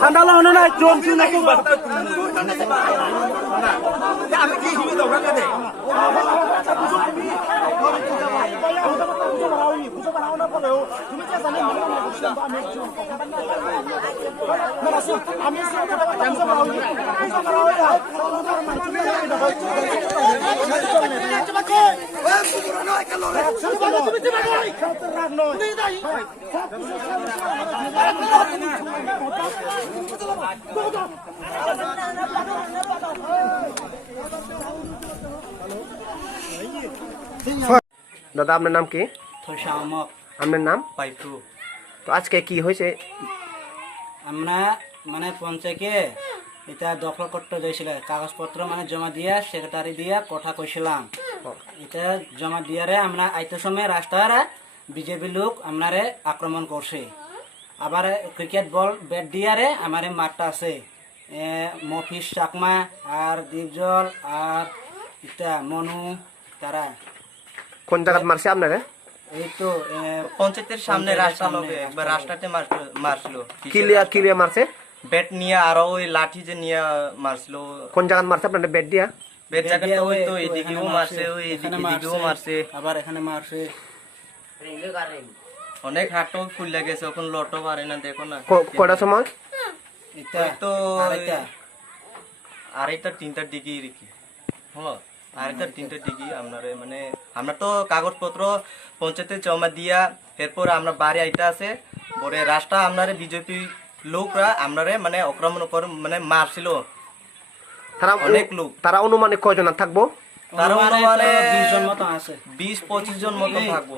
ঠান্ডা লাগানো না জোন শুন নাকি আমি কি হিবি দাও কাকে দে বুঝো বানাও না বলো তুমি যে জানো আমি দাদা আপনার নাম কি? আপনার নাম? তো আজকে কি হয়েছে? আমরা মানে পঞ্চায়েতে এটা দখল করতে যাইছিল, কাগজপত্র মানে জমা দিয়া সেক্রেটারি দিয়া কথা কইছিলাম। এটা জমা দিয়ারে আমরা আইতে সময় রাস্তার বিজেপি লোক আমরারে আক্রমণ করছে। আবার ক্রিকেট বল ব্যাট দিয়ারে আমার মাঠটা আছে মফিস চাকমা আর দীপজল আর এটা মনু তারা। কোন জায়গায় মারছে আপনারা? এই তো পঞ্চায়েতের সামনে রাস্তা লগে একবার রাস্তাতে মারছিল। কিলিয়া মারছে? ব্যাট নিয়ে আর ওই লাঠি যে নিয়ে মারছিল। কোন জায়গায় মারছে আপনাদের ব্যাট দিয়া? ব্যাট জায়গাটা ওই তো এদিকেও মারছে, ওই এদিকেও মারছে, আবার এখানে মারছে। অনেক হাতও ফুল গেছে, এখন লটও পারে না। দেখো না কটার সময়? তো আড়াইটা 3টার দিকে রেখি। হ্যাঁ, আড়াইটা 3টার দিকে আপনারে মানে আমরা তো কাগজপত্র পঞ্চায়েতে জমা দিয়া এরপর আমরা বাড়ি আইটা আছে পরে রাস্তা আপনারে বিজেপি লোকরা আপনারে মানে আক্রমণ করে মানে মারছিল। অনেক লোক। তারা অনুমানিক কয়জন থাকবো? তারা অনুমানে 20 জন মতো আছে, 20-25 জন মতো থাকবো।